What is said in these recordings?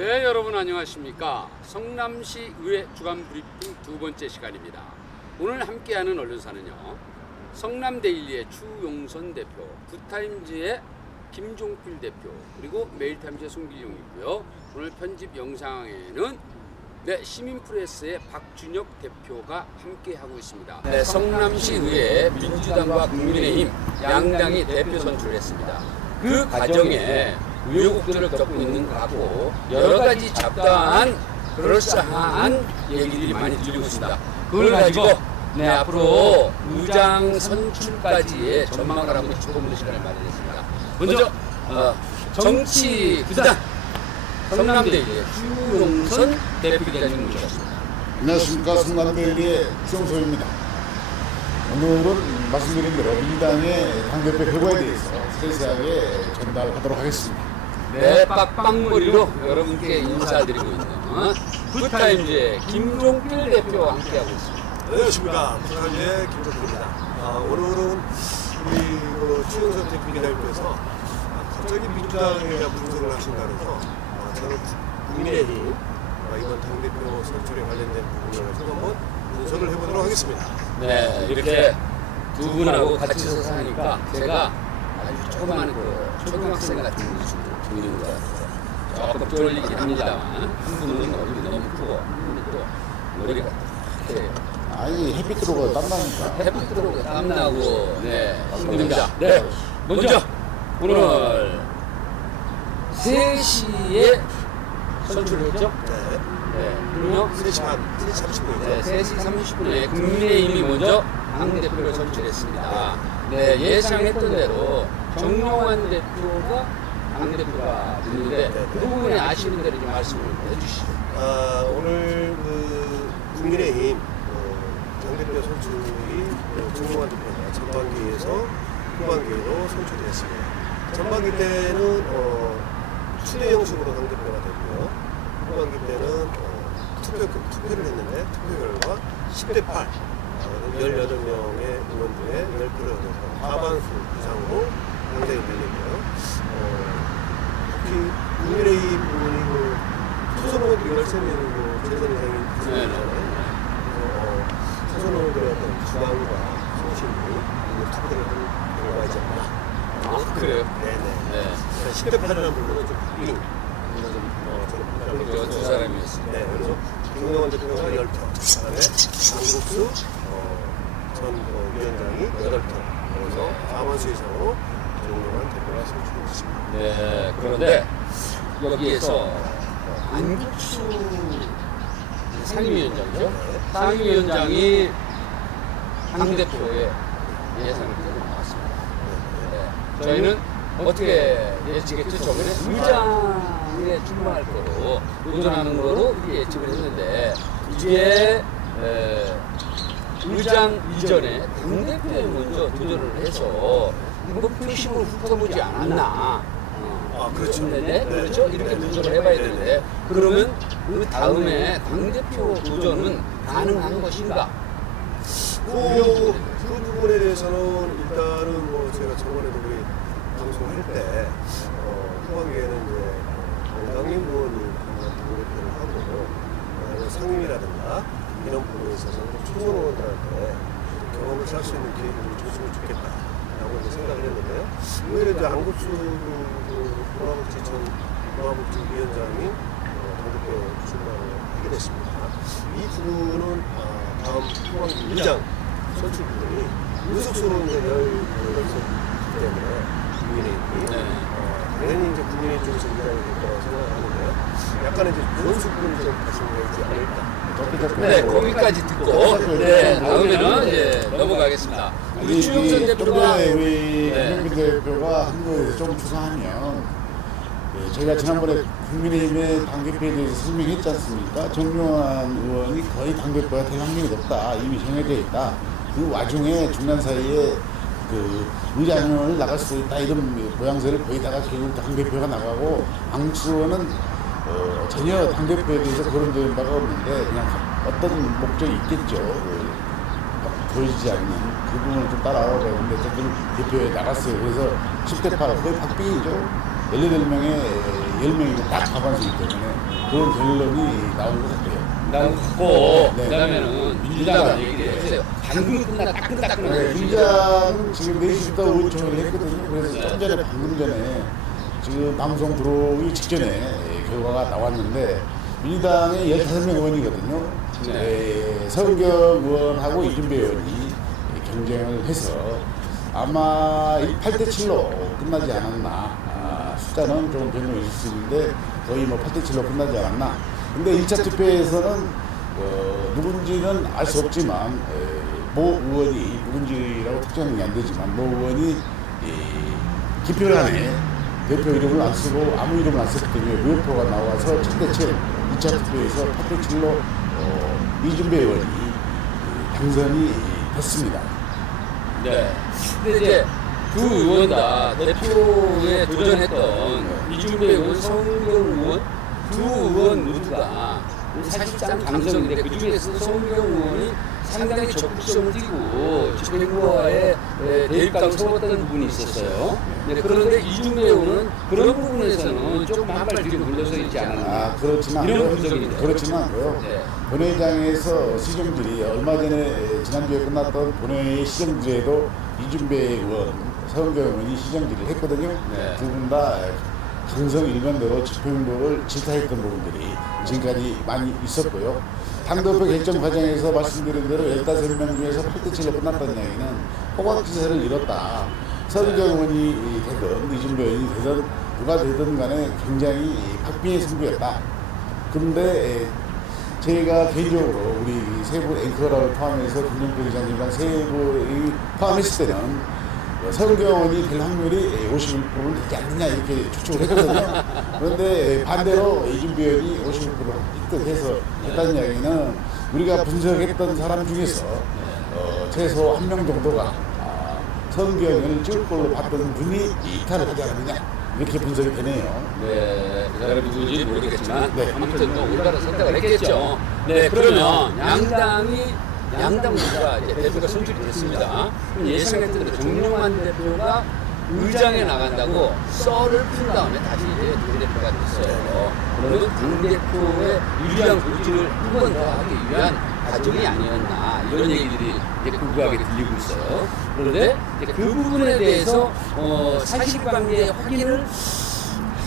네, 여러분 안녕하십니까. 성남시 의회 주간 브리핑 두 번째 시간입니다. 오늘 함께하는 언론사는요, 성남데일리의 추용선 대표, 굿타임즈의 김종필 대표, 그리고 메일타임즈의 송길용이 있고요. 오늘 편집 영상에는 시민프레스의 박준혁 대표가 함께하고 있습니다. 네, 성남시 의회에 민주당과 국민의힘 양당이 대표 선출을 했습니다. 그 과정에 우여곡절을 겪고 있는 것 같고 여러 가지 잡다한 그럴싸한 얘기들이 많이 들리고 있습니다. 그걸 가지고 앞으로 의장 선출까지의 전망을 한번 짚어보는 시간을 마련했습니다. 먼저 정치 구단 성남데일리의 추용선 대표 기자님 모셨습니다. 안녕하십니까. 성남데일리의 추용선입니다. 오늘은 말씀드린 대로 민주당의 당대표 결과에 대해서 세세하게 전달하도록 하겠습니다. 네, 빡빡머리로 여러분께 인사드리고 있는 굿타임즈의 김종필 대표와 함께하고 있습니다. 안녕하십니까. 굿타임즈의 김종필입니다. 오늘은 우리 추용선 대표 기자님께서 갑자기 민주당에 대한 분석을 하신다 그래서 저는 국민의힘 이번 당대표 선출에 관련된 부분을 가지고 한번 분석을 해보도록 하겠습니다. 네, 이렇게 두 분하고 같이 서서 하니까 제가 아주 조그마한 초등학생 같은 모습으로 보이는 것 같아요. 조금 쫄리긴 합니다만 한 분은 얼굴이 너무 크고 한 분은 또 머리가 이렇게 아니, 햇빛 들어오고 땀나니까. 햇빛 들어오고 땀나고 힘듭니다. 네, 먼저 오늘 3시에 선출을 했죠? 네. 그럼요? 3시 반, 3시 30분이죠. 네, 3시 30분에 국민의힘이 먼저 당대표를 선출했습니다. 네, 예상했던 대로 정용환 대표가 당대표가 됐는데 그 부분에 아쉬운 대로 좀 말씀을 해주시죠. 오늘 국민의힘 당대표 선출이 정용환 대표가 전반기에서 후반기로 선출이 됐습니다. 전반기 때는 추대 형식으로 당대표가 됐고요. 후반기 때는 투표를 했는데 투표 결과 10대 8, 18명의 의원 중에 10표를 얻어서 과반수 이상으로 당선이 됐는데요. 특히 국민의힘 의원이 초선 의원들이 13명이고 재선 이상이 9명이잖아요. 그래서 초선 의원들의 어떤 주관과 소신이 투표를 한 결과가 있지 않나. 그래요? 네네. 10대 8이라는 부분은 좀 바뀐 두 사람이었습니다. 네, 그래서 김동완 대표가 10표, 그다음에 안국수 전 위원장이 8표, 그래서 과반수 이상으로 정용환 대표가 선출됐습니다. 네, 그런데 여기에서 안국수 상임위원장이죠? 상임위원장이 당대표에 예상이 나왔습니다. 네. 저희는 어떻게 예측했죠? 저번에 의장에 출마할 거로 도전하는 거로 이렇게 예측을 했는데 이게 의장 이전에 당대표에 먼저 도전을 해서 이거 표심을 훑어보지 않았나. 그렇죠. 네, 그렇죠. 이렇게 분석을 해봐야 되는데 그러면 그 다음에 당대표 도전은 가능한 것인가? 그 부분에 대해서는 일단은 제가 저번에도 우리 방송할 때 후반기에는 이제 강림 의원이 당대표를 하고 상임이라든가 이런 부분에 있어서 초선 의원들한테 경험을 쌓을 수 있는 기회를 좀 줬으면 좋겠다라고 이제 생각을 했는데요. 오히려 이제 안국수 문화복지위원장이 당대표 출마를 하게 됐습니다. 이 부분은 다음 후반기 의장 선출 부분이 의석수로 이제 10석 때문에 국민의힘이 당연히 이제 국민의힘 쪽에서 의장이 될 거라고 생각을 하는데요. 약간의 이제 변수 부분이 좀 발생되지 않을까. 네, 거기까지 듣고 다음에는 이제 넘어가겠습니다. 우리 추용선 대표가 우리 김종필 대표가 한 거에서 좀 추가하면 저희가 지난번에 국민의힘의 당대표에 대해서 설명했지 않습니까? 정용환 의원이 거의 당대표가 될 확률이 높다. 이미 정해져 있다. 그 와중에 중간 사이에 의장을 나갈 수 있다. 이런 모양새를 거의다가 결국 당대표가 나가고 안국수 의원은 전혀 당대표에 대해서 거론된 바가 없는데 그냥 어떤 목적이 있겠죠. 보이지 않는 그 부분을 좀 따라오고 근데 어쨌든 대표에 나갔어요. 그래서 10대 8 거의 박빙이죠. 18명의 10명이 딱 과반수이기 때문에 그런 결론이 나온 것 같아요. 나온 것 같고 네. 그다음에는 민주당 얘기를 해주세요. 방금 끝나 따끈따끈한 네, 민주당은 지금 4시부터 의원총회를 했거든요. 그래서 좀 전에 방금 전에 지금 방송 들어오기 직전에 결과가 나왔는데 민주당의 15명 의원이거든요. 네. 서은경 의원하고 이준배 의원이 경쟁을 해서 아마 8대7로 끝나지 않았나. 숫자는 좀 변동이 있을 수 있는데 거의 뭐 8대7로 끝나지 않았나. 근데 1차 투표에서는 누군지는 알 수 없지만 모 의원이 누군지라고 특정이 안 되지만 모 의원이 기표란에 대표 이름을 안 쓰고 아무 이름을 안 썼기 때문에 무효표가 나와서 7대7 2차 투표에서 8대7로 이준배 의원이 당선이 됐습니다. 네. 근데 이제 두 의원 다 대표에 도전했던 이준배 의원, 서은경 의원 두 의원 모두가 사실상 당선인데 그 중에서 서은경 의원이 상당히 적극성을 띠고 집행부와의 대립감을 세웠던 부분이 있었어요. 네, 그런데 이준배 의원은 그런 부분에서는 조금 한 발 뒤로 물러서 있지 않았나. 그렇지만 이런 분석인데. 그렇지만 않고요. 네. 본회의장에서 시정들이 얼마 전에 지난주에 끝났던 본회의 시정들에도 이준배 의원, 서은경 의원이 시정들을 했거든요. 네. 두 분 다 강성 일관대로 집행부를 질타했던 부분들이 지금까지 많이 있었고요. 당대표 결정 과정에서 말씀드린 대로 15명 중에서 8대7로 끝났다는 이야기는 호각지세를 잃었다. 서은경 의원이 되든 이준배 의원이 되든 누가 되든 간에 굉장히 박빙의 승부였다. 그런데 제가 개인적으로 우리 세부 앵커를 포함해서 김영표 기자님이랑 세부를 포함했을 때는 서은경 의원이 될 확률이 51%는 되지 않느냐 이렇게 추측을 했거든요. 그런데 반대로 이준배 의원이 51%를 획득해서 했다는 이야기는 우리가 분석했던 사람 중에서 최소 한 명 정도가 서은경 의원을 찍을 걸로 봤던 분이 이탈을 하지 않느냐 이렇게 분석이 되네요. 네, 그 사람이 누구인지 모르겠지만 네. 아무튼 뭐 올바른 선택을 했겠죠. 네, 그러면 양당 모두가 이제 대표가 선출이 됐습니다. 그럼 예상했던 대로 정용환 대표가 의장에 나간다고 썰을 푼 다음에 다시 이제 당대표가 됐어요. 그러면 당대표의 유리한 고지를 한 번 더 하기 위한 과정이 아니었나 이런 얘기들이 이제 구구하게 들리고 있어요. 그런데 이제 그 부분에 대해서 사실관계 확인을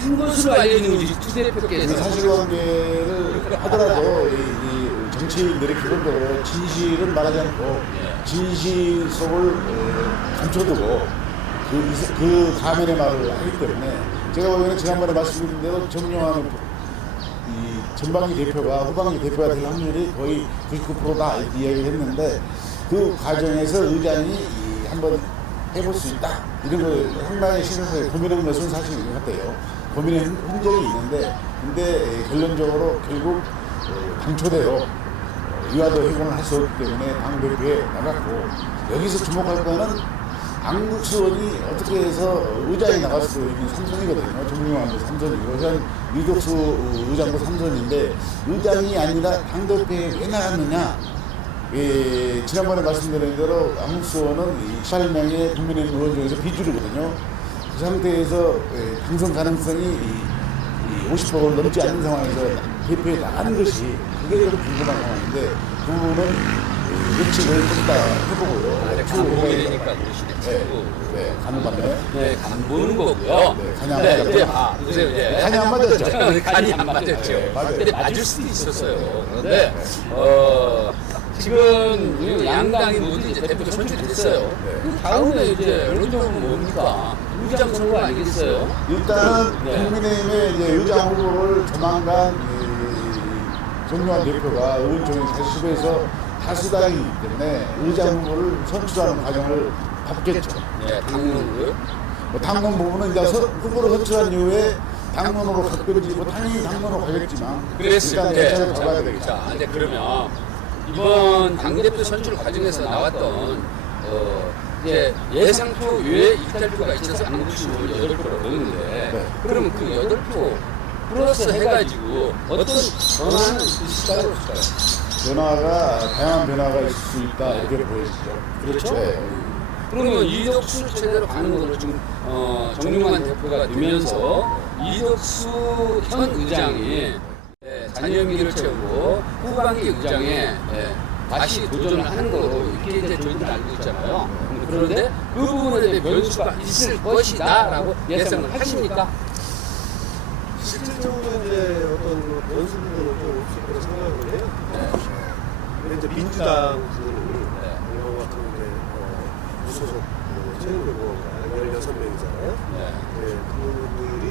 한 것으로 알려진 것이 투 대표께서 사실관계를 하더라도 이 정치인들이 기본적으로 진실은 말하지 않고 진실 속을 감춰두고 그 가면의 말을 하기 때문에 제가 보기에는 지난번에 말씀드린 대로 정용환 이 전방위 대표가 후방위 대표가 될 확률이 거의 99%다 이렇게 이야기를 했는데 그 과정에서 의장이 한번 해볼 수 있다 이런 걸 상당히 신경을 고민한 것은 사실인 것 같아요. 고민의 흔적이 있는데 근데 결론적으로 결국 당초대로 이와도 회고를 할 수 없기 때문에 당대표에 나갔고 여기서 주목할 거는 안국수 의원이 어떻게 해서 의장이 나갈 수 있는 3선이거든요. 정용환도 3선이고 현 이덕수 의장도 3선인데 의장이 아니라 당대표에 왜 나갔느냐. 지난번에 말씀드린 대로 안국수 의원은 18명의 국민의힘 의원 중에서 비주류거든요. 그 상태에서 당선 가능성이 50%를 넘지 않는 상황에서 대표에 나가는 것이 그게 좀 궁금한 상황인데 그분은 예측을 좀다 해보고요. 간 보게 되니까 그러시네. 네, 간을 봤네. 네, 간 보는 거고요. 네, 간이 안 네, 맞았죠. 이제 보세요 이제. 간이 안 맞았죠. 간이 안 맞았죠. 네, 맞아요. 근데 맞을 수도 있었어요. 그런데 지금 양당이 모두 이제 대표가 선출이 됐어요. 네. 그 다음에 이제 여론적으로 뭡니까? 의장 선거 아니겠어요? 일단은 네. 국민의힘의 이제 의장 후보를 조만간 정용환 대표가 의원총회 자시에서 다수당이기 때문에 의장 후보를 선출하는 과정을 밟겠죠. 네, 당론을. 당론 부분은 이제 후보를 선출한 이후에 당론으로 갈 건지 뭐 당연히 당론으로 가겠지만 그랬을 일단 때. 절차를 밟아야 되겠죠. 자, 이제 그러면 이번 당대표 선출 과정에서 나왔던 이제 예상표 외에 이탈표가 있어서 안국수 8표를 얻었는데 네. 그러면 그 8표 플러스 해가지고 어떤 변화는 있을까요? 없을까요? 변화가 다양한 변화가 있을 수 있다 이렇게 보여지죠. 그렇죠? 네. 그러면 이덕수 체제로 가는 것으로 지금 정용환 대표가 되면서 이덕수 현 의장이 잔여임기를 채우고 후반기 의장에 다시 도전을 하는 거로 이렇게 이제 저희들 알고 있잖아요. 그런데 그 부분에 대해 변수가 있을 것이다라고 예상을 하십니까? 실질적으로 이제 어떤 그 변수 부분은 좀 없을 거라 생각을 해요. 근데 이제 민주당 부분이 이런 같은 이제 무소속 최근의원가 16명이잖아요. 그분들이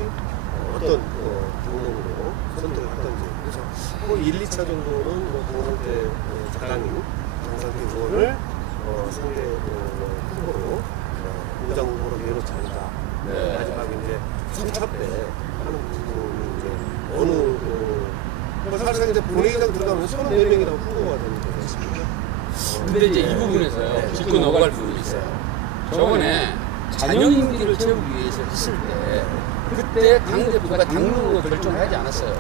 어떤 방법으로 선택을 할 건지. 그래서 뭐 1, 2차 정도는 뭐 동상태 자당인 장상태 의원을 상대 후보로 의장 후보로 내놓지 않을까. 마지막에 이제 3차 때 하는 부분이 이제 사실상 이제 본회의장 들어가면 34명이라고 후보가 되는 거였습니다. 근데 이제 이 부분에서요, 짚고 넘어갈 부분이 있어요. 저번에 잔여임기를 채우기 위해서 했을 때, 그때 당대표가 당론으로 결정을 하지 않았어요.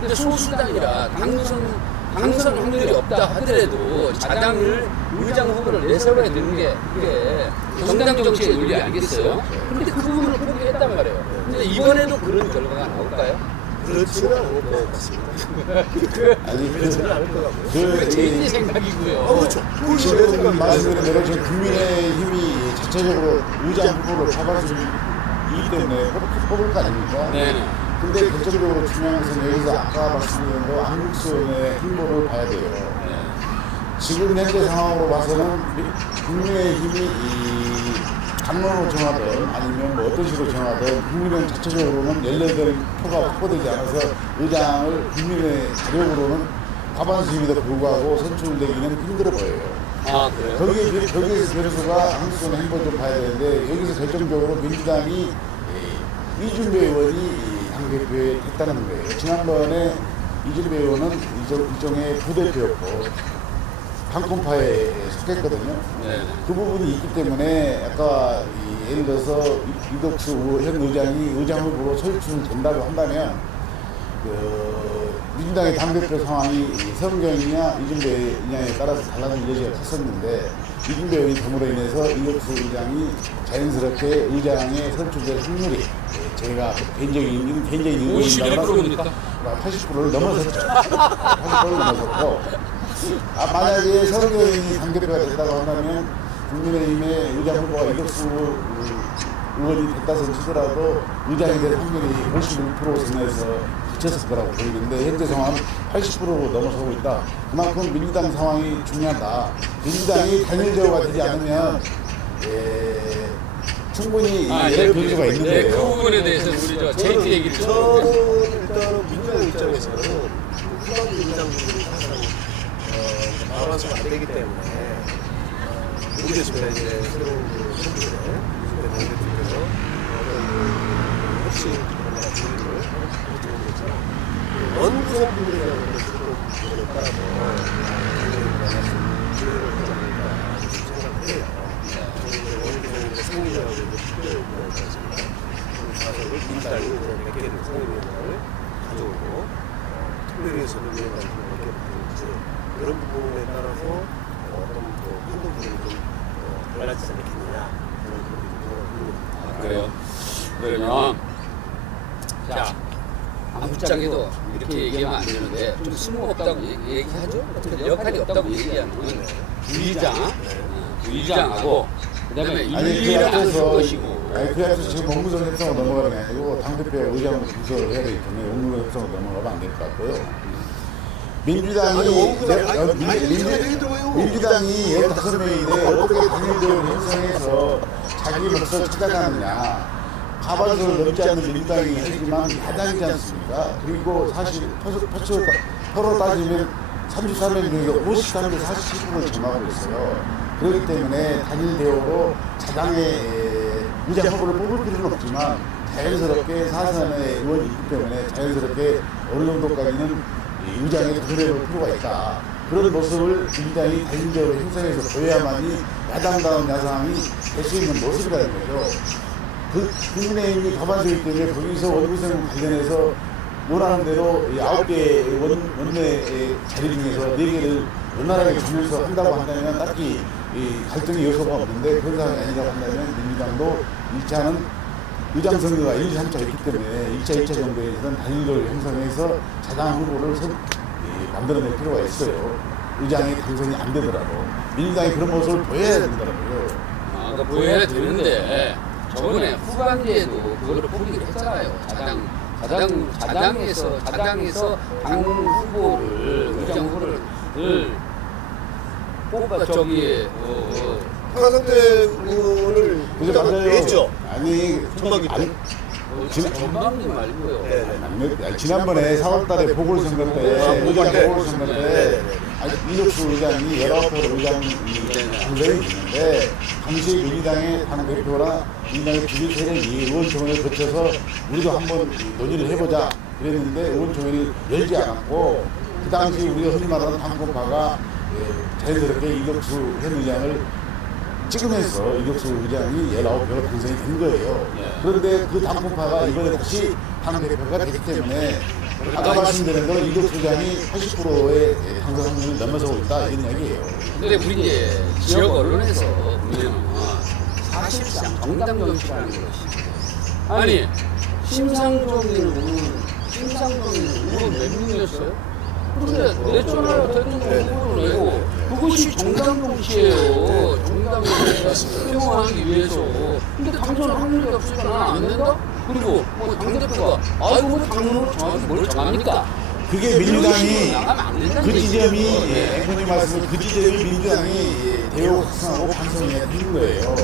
근데 소수당이라 당선 확률이 없다 하더라도 자당을 의장 후보를 내세워야 되는 게 그게 정당 정치의 논리 아니겠어요? 근데 그 부분을 포기했단 말이에요. 근데 이번에도 그런 결과가 나올까요? 그렇지는 않을 것 같습니다. 아니 그렇지는 않을 것 같고요. 그게 제 생각이고요. 그렇죠. 지금 말씀드린 대로 지금 국민의힘이 자체적으로 의장 후보를 잡아주기 때문에 뽑을 거 아닙니까? 네. 근데 결정적으로 중요한 것은 여기서 아까 말씀드린 대로 한국수원의 행보를 봐야 돼요. 지금 현재 상황으로 봐서는 국민의힘이 이 당론으로 정하든 아니면 뭐 어떤 식으로 정하든 국민의힘 자체적으로는 18표가 확보되지 않아서 의장을 국민의 자력으로는 과반수임에도 불구하고 선출되기는 힘들어 보여요. 아, 그래요? 거기에서 변수가 한국수원 행보를 좀 봐야 되는데 여기서 결정적으로 민주당이 이준배 의원이 당대표에 했다는 거예요. 지난번에 이준배 의원은 일종의 부대표였고 반권파에 속했거든요. 네. 그 부분이 있기 때문에 아까 예를 들어서 이덕수 현 의장이 의장 후보로 선출된다고 한다면 민주당의 당대표 상황이 성경이냐 이준배냐에 따라서 달라질 여지가 컸었는데 이준배 의원이 됨으로 인해서 이덕수 의장이 자연스럽게 의장에 선출될 확률이 제가 개인적인 의견입니다만 80%를 넘어섰죠. 80%를 넘어섰고 만약에 성경이 당대표가 된다고 한다면 국민의힘의 의장 후보가 이덕수 의원이 됐다고 치더라도 의장이 될 확률이 51% 선에서 그쳤을 거라고 보이는데 현재 상황은 80%로 넘어서고 있다. 그만큼 민주당 상황이 중요하다. 민주당이 단일 제어가 되지 않으면 충분히 변수가 있는 네, 그 거예요. 부분에 대해서 우리 저 JT 얘기를 좀 저는 일단은 민주당 입장에서는 후반기 의장분들이 사실상 바란스가 안 되기 때문에 모르겠습니다. 이제 새로운 선수들의 당대표께서 어떤 핵심 분들을 원구성 분들이라는 부분에 따라서 기회를 하지 않을까 생각을 해요. 원구성의 승리자라고 투표를 있지 않습니까? 가서 민주당이 100개를 상임위원회를 가져오고 특별히 선거위원 같은 걸 몇개 받는지 이런 부분에 따라서 어떤 판단 부분이 좀 달라지지 않겠느냐 그런 부분이 그래요. 그러면 자 아무짝에도 이렇게 얘기하면 안 되는데 좀 쓸모없다고 얘기하죠. 어떻게 역할이 없다고 얘기하는 부의장하고 그다음에 인리를 안 줄 것이고. 그 앞에서 지금 법무성 협상으로 넘어가는 게 아니고 당대표 의장으로 분석을 해야 되기 때문에 법무성 협상으로 넘어가면 안 될 것 같고요. 민주당이 15명인데 어떻게 당일적으로 형성해서 자기 몫을 찾아가느냐. 과반수를 넘지 않는 민주당이 하지만 야당이지 않습니까? 그리고 사실 표로 따지면 33명 중에서 53대 47%를 점하고 있어요. 그렇기 때문에 단일 대우로 자당의 의장 후보를 뽑을 필요는 없지만 자연스럽게 사선의 의원이 있기 때문에 자연스럽게 어느 정도까지는 의장에 도전해볼 필요가 있다. 그런 모습을 민주당이 단일적으로 형성해서 보여야만이 야당다운 야당이 될 수 있는 모습이라는 거죠. 국민의힘이 과반수이기 때문에 거기서 원구성 관련해서 원하는 대로 9개 원내 자리 중에서 4개를 원활하게 주면서 한다고 한다면 딱히 갈등의 요소가 없는데 그런 상황이 아니라고 한다면 민주당도 1차는 의장 선거가 1, 2, 3차 있기 때문에 1차, 2차 정도에서는 단일을 형성해서 자당 후보를 만들어낼 필요가 있어요. 의장이 당선이 안 되더라도 민주당이 그런 모습을 보여야 된다고요. 그러니까 보여야 되는데 저번에 후반기에도 그거를 포기를 했잖아요. 자당에서 당 후보를 의장 후보를 뽑아 저기 황상태 의원을 그죠, 맞아요. 냈죠. 아니, 전반기 때. 전방기 말고요. 네. 지난번에 4월달에 보궐선거 때, 의장 보궐선거 때, 이덕수 의장이 19표 의장이 당선이 됐는데, 당시 민주당의 당대표랑 민주당의 주류 세력이 의원총회를 거쳐서 우리도 한번 논의를 해보자 그랬는데, 의원총회를 열지 않았고, 그 당시 우리가 흔히 말하는 당권파가 자연스럽게 이덕수 현 의장을 찍으면서 이덕수 의장이 19표로 당선이 된 거예요. 그런데 그 당권파가 이번에 다시 당대표가 됐기 때문에 아까 말씀드린 대로 이덕수 의장이 80%의 당선 확률을 넘어서고 있다 이런 이야기예요. 근데 우리 이제 지역 언론에서 보면 사실상 정당 정치라는 것이 아니 심상정의는 후보 몇 명이었어요? 근데 내쫓아라 대통령 후보를 내고 그것이 정당 정치예요. 정당 정치를 수용하기 위해서. 근데 당선 확률이 없으니까 안 된다? 그리고 뭐 당대표가 아이고 뭐 당론을 정하기 뭘 정합니까? 그게 민주당이 나가면 안 된다는 그 얘기죠. 지점이 앵커님 말씀 그 지점이 민주당이 대우 확산하고 반성해야 되는 거예요.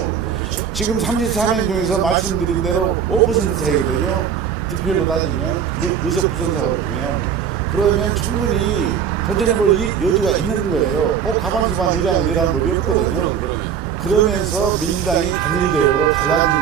지금 34명 중에서 말씀드린 대로 5% 차이거든요. 득표율로 따지면 의석 부선사로 보면 그러면 충분히 도전해볼 여지가 있는 거예요. 가만히만 의장을 내라는 법이 없거든요. 그러면서 민주당이 단일대우로 갈라진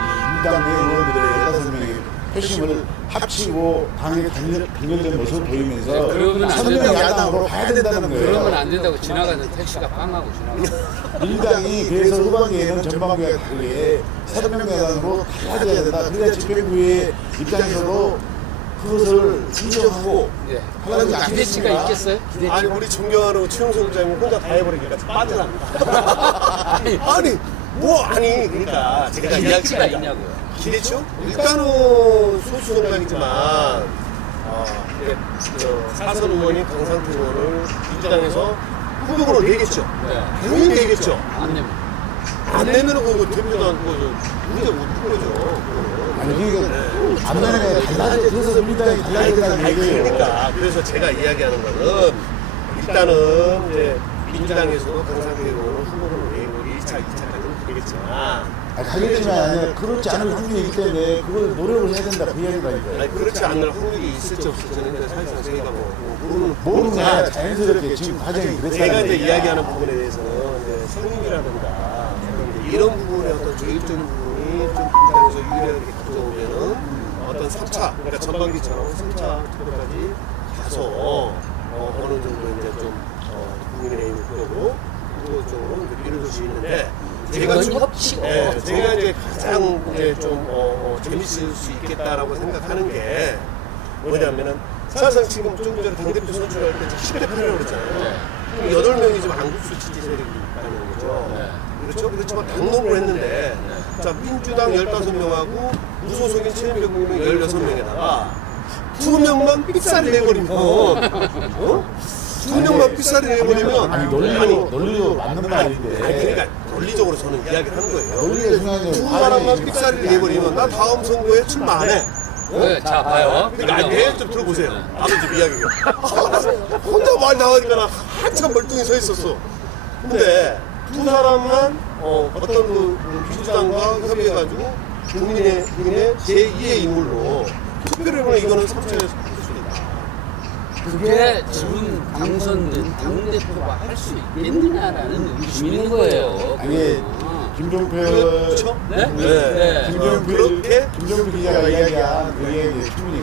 이 민주당 내 의원들의 15명의 표심을 합치고 당의 단일된 모습을 보이면서 그러면 안 선명 된다고. 야당으로 가야 된다는 거예요. 그러면 안 된다고 지나가는 택시가 빵하고 지나가. 민주당이 그래서 후반기에는 전반기와 다르게 선명 야당으로 달라져야 된다. 그래야 집행부의 입장에서도 그것을 인정하고 예. 하려는 게 기대치가 아니겠습니까? 있겠어요? 아니 우리 존경하는 최용석 부장님 혼자 다 해버리니까 빠져나갑니다. 아니 그러니까 제가 기대치가 이야기가 있냐고요. 기대죠? 일단은 소수 정당이지만 사선 의원인 강상태 의원을 민주당에서 후보로 내겠죠. 네. 당연히 내겠죠. 안 내면. 안 내면 그거 대표도 안 그거 우리가 못한 거죠. 아니 그러니까 안 내는 게 달라져. 그래서 민주당이 달라져야 된다는 얘기예요. 그러니까 그래서 제가 이야기하는 거는 일단은 이제 민주당에서도 강상태 의원을 후보로 내고 1차, 2차까지는 되겠지만 가겠지만 아니라 그렇지 않을 확률이 있기 때문에 그걸 노력을 해야 된다 그 이야기라니까요. 아니 그렇지 않을 확률이 있을지 없을지는 사실상 저희가 모르는 모르는 게 아니라 부분이지만 자연스럽게 지금 과정이 그랬다는 제가 이제 얘기야. 이야기하는 부분에 대해서는 이제 성립이라든가 이런 부분의 어떤 조직적인 부분이 좀 민주당에서 유리하게 가져오면은 어떤 3차 그러니까 전반기처럼 3차 투표까지 가서 어느 정도 이제 좀 국민의힘 쪽으로 후보 쪽으로 이제 밀어줄 수 있는데 제가 그건 협치고. 제가 이제 가장 이제 좀 재밌을 수 있겠다라고 생각하는 게 뭐냐면은 사실상 지금 좀 전에 당대표 선출할 때 10대 8이라고 그랬잖아요. 그럼 8명이 지금 안국수 지지 세력이 있다는 거죠. 네. 그렇죠? 그렇지만 당론으로 했는데 자 민주당 15명하고 무소속인 700명이 16명에다가 2명만 삑사리 내버리면 2명만 삑사리 내버리면 아니 논리로 맞는 말인데. 그러니까 논리적으로 저는 이야기를 한 거예요. 논리가 중요한 게 두 사람만 삑사리를 내버리면 나 다음 선거에 출마 안 해. 네, 자 봐요. 그러니까 아니 좀 들어보세요. 아버지 이야기가. 혼자 말 나가니까 나 한참 멀뚱히 서 있었어. 근데 두 사람만 어떤 그 민주당과 협의해가지고 국민의 제2의 인물로 투표를 해보면 이거는 3차에서 그게 지금 당선된 당대표가 할 수 있겠느냐라는 의심이 있는 거예요. 아니 김종표 그렇죠? 네? 네. 김종표 기자가 이야기한 그게 이제 충분히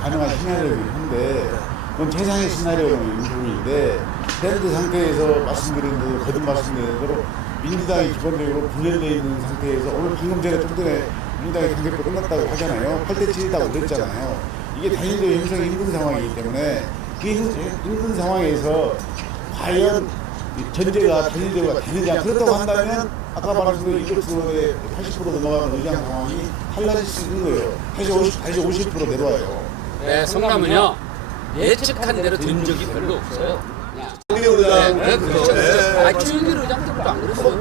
가능한 시나리오이긴 한데 그건 최상의 시나리오는 부분인데 현재 상태에서 말씀드린 대로 거듭 말씀드린 대로 민주당이 기본적으로 분열되어 있는 상태에서 오늘 방금 전에 좀 전에 민주당이 당대표 끝났다고 하잖아요. 8대 7이라고 그랬잖아요. 이게 단일대 형성이 힘든 상황이기 때문에 그 힘든 상황에서 과연 전제가 단일제가 되느냐. 그렇다고 한다면 아까 말씀드린 이것으로의 80% 넘어가는 의장 상황이 달라질 수 있는 거예요. 다시 50% 내려와요. 네, 성남은요 예측한 대로 된 적이 별로 없어요. 김민혜 의장. 네, 그렇죠. 네. 김은길 의장도 안 그랬어요.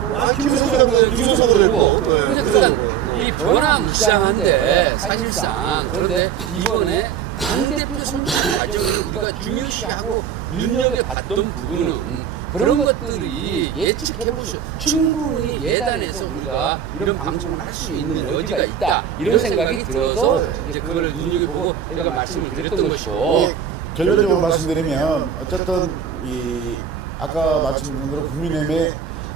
김효선도 그랬고. 그러니까 이 변화무쌍한데 사실상 그런데 이번에 당대표 선출 과정을 우리가 중요시하고 눈여겨봤던 부분은 그런 것들이 예측해볼 수 충분히 예단해서 우리가 이런 방송을 할 수 있는 여지가 있다 이런 생각이 들어서 이제 그걸 눈여겨보고 제가 말씀을 드렸던 것이고 결론적으로 말씀드리면 어쨌든 이 아까 말씀드린 대로 국민의힘의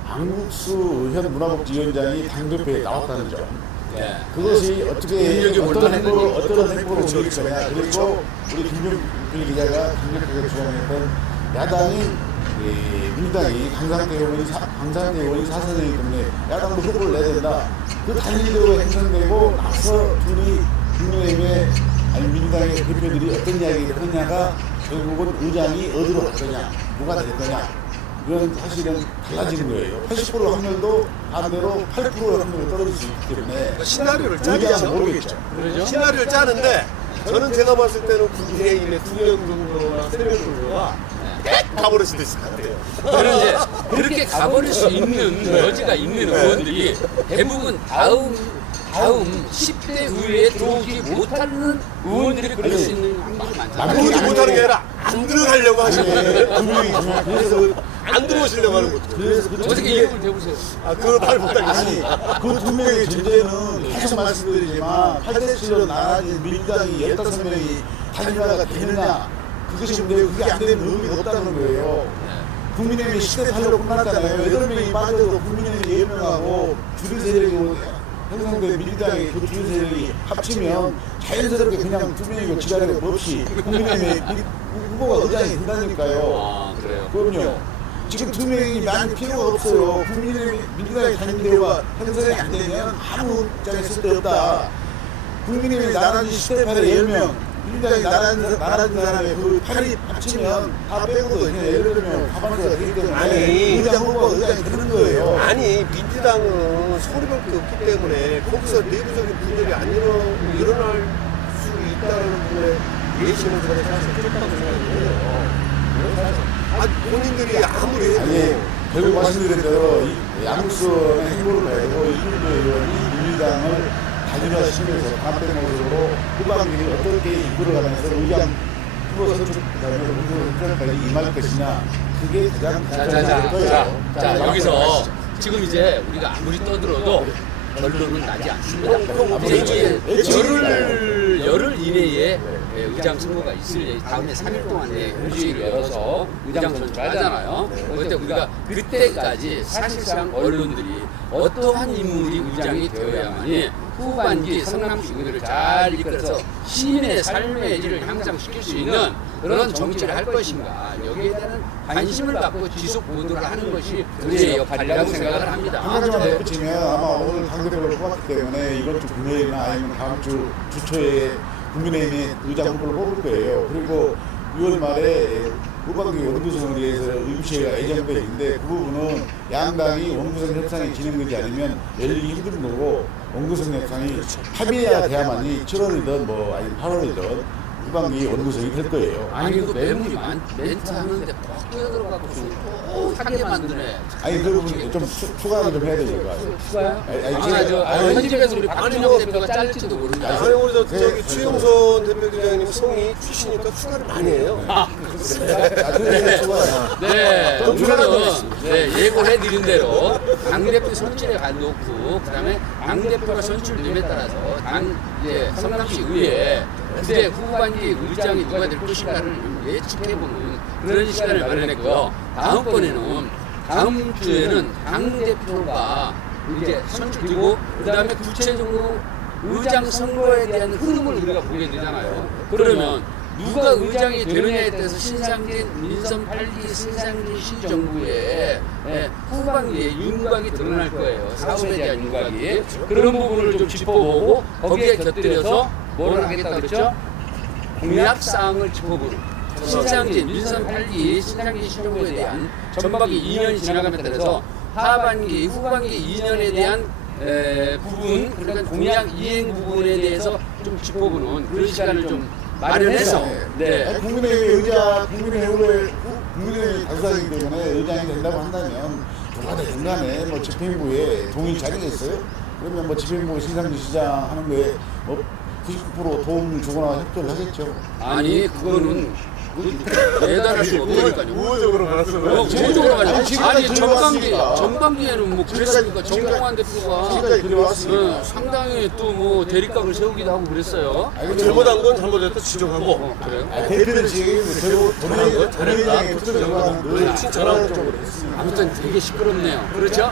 안국수 현 문화복지위원장이 당대표에 나왔다는 점. 예. 그것이 어떻게 눈여겨볼 어떤 만한 행보로 움직일 거냐. 그리고 우리 김병필 기자가 강력하게 주장했던 야당이 민주당이 강상태 의원이 사선이기 때문에 야당도 후보를 내야 된다. 그 단일로 행선되고 나서 둘이 국민의힘의 아니 민주당의 대표들이 어떤 이야기를 하느냐가 결국은 의장이 어디로 갈 거냐, 누가 될 거냐 이건 사실은 달라지는 거예요. 80% 확률도 반대로 8%의 확률이 떨어질 수 있기 때문에 시나리오를 의장은 짜겠죠. 모르겠죠. 그러죠? 시나리오를 짜는데 저는 제가 봤을 때는 국민의힘의 2명 정도나 3명 정도가 가버릴 수도 있을 것 같아요. 저는 이제 그렇게 가버릴 수 있는 여지가 있는 의원들이 대부분 다음 10대 의회에 들어오지 못하는 의원들이 그럴 수 있는 확률이 많잖아요. 들어오지 못하는 게 아니라 안 들어가려고 하시는 분이 그래서 안 들어오시려고 하는 것도. 그래서 그 어떻게 이름을 대보세요? 그걸 말 못하겠어요. 아니 그 두 명의 존재는 계속 말씀드리지만 8대 7로 나눠진 민주당이 15명이 단일화가 되느냐 그것이 문제고 그게 안 되면 의미가 없다는 거예요. 국민의힘이 10대 8로 끝났잖아요. 8명이 빠져도 국민의힘이 4명하고 주류 세력이 형성된 민주당의 그 주류 세력이 합치면 자연스럽게 그냥 2명이고 지랄이 없이 국민의힘의 후보가 의장이 된다니까요. 아, 그래요? 그럼요. 지금 2명이 많이 필요가 없어요. 국민의힘 민주당의 단일대우가 형성이 안 되면 아무 입장에 쓸데없다. 국민의힘이 나란히 10대 8에 10명, 민주당이 나란히 사람의 그 8이 합치면 다 빼고도 그냥 예를 들면 과반수가 되기 때문에 아니, 의장 후보가 의장이 되는 거예요. 아니 민주당은 소리밖에 없기 때문에 거기서 내부적인 분열이 안 일어날 수 있다는 분의 예시는 저는 사실 그렇다고 생각해요. 본인들이 아무리 해도 아니 결국 말씀드린 대로 양국수의 행보를 봐야 되고 이준도 의원이 민주당을 단일화시키면서 반대 모습으로 후반기를 어떻게 이끌어가면서 의장 후보 선출 그다음에 후보 선출까지 임할 것이냐 그게 가장 중요한 거예요. 자, 여기서 지금 이제 우리가 아무리 떠들어도 결론은 나지 않습니다. 이제 열흘 이내에 의장 선거가 있을 다음에 3일 동안에 공지를 열어서 의장 선출을 하잖아요. 그때 우리가 그때까지 사실상 언론들이 어떠한 인물이 의장이 되어야만이 후반기 성남시 의회를 잘 이끌어서 시민의 삶의 질을 향상시킬 수 있는 그런 정치를 할 것인가 여기에 대한 관심을 갖고 지속 보도를 하는 것이 우리의 역할이라고 생각을 합니다. 한 가지만 덧붙이면 아마 오늘 당대표를 뽑았기 때문에 이번 주 금요일이나 아니면 다음 주 주초에 국민의힘이 의장 후보를 뽑을 거예요. 그리고 6월 말에 후반기 원구성을 위해서 의무시회가 예정돼 있는데 그 부분은 양당이 원구성 협상이 진행되지 않으면 열리기 힘든 거고 원구성 협상이 합의해야 돼야만이 7월이든 뭐 아니면 8월이든 후반기 원구성이 될 거예요. 아니 그 매물이 멘트 하는데 꼭 끼어들어가고 또 하게 만드네. 아니 그 부분 좀 추가를 좀 해야 되니까. 추가요? 아니, 현집에서 우리 박준영 대표가 잘릴지도 모릅니다. 아니 우리 저기 최영선 대표기자님 성이 출신이니까 추가를 많이 해요. 네, 우리는 예고해드린 대로 당대표 선출에 놓고 그다음에 당대표가 선출됨에 따라서 성남시 의회에 그때 후반기 의장이 누가 될 것인가를 예측해보는 그런 시간을 마련했고요. 다음번에는 다음 주에는 당대표가 이제 선출되고 그다음에 구체적으로 의장 선거에 대한 흐름을 우리가 보게 되잖아요. 그러면 누가 의장이 되느냐에 따라서 신상진 민선 8기 신상진 시정부의 후반기에 윤곽이 드러날 거예요. 사업에 대한 윤곽이. 그런 부분을 좀 짚어보고 거기에 곁들여서 뭐를 하겠다 그랬죠? 공약사항을 짚어보는 신장진 민선 8기 신장진 신정부에 대한 전반기 2년이 지나감에 따라서 하반기 후반기 2년에 대한 부분 그러니까 공약 이행 부분에 대해서 좀 짚어보는 그런 시간을 좀 마련해서 네. 국민의힘의 당사이기 때문에 의장이 된다고 한다면 중간에 뭐 집행부에 동의를 자리겠어요? 그러면 뭐 집행부 신상진 시장 하는 거에 뭐 99% 도움을 주거나 협조를 하겠죠. 아니 그거는 대단할 수 없다니까요. 우호적으로 받았어요. 우호적으로 가지고 아니 들어왔으니까. 전반기에는 뭐 그랬으니까 정동환 대표가 지금까지 들어왔으니까. 상당히 또 뭐 대립각을 세우기도 하고 그랬어요. 잘못한 건 잘못했다 지적하고 그래요? 대표는 지금 본인의 투표 결과는 늘 칭찬하는 쪽으로 했습니다. 아무튼 되게 시끄럽네요. 그렇죠?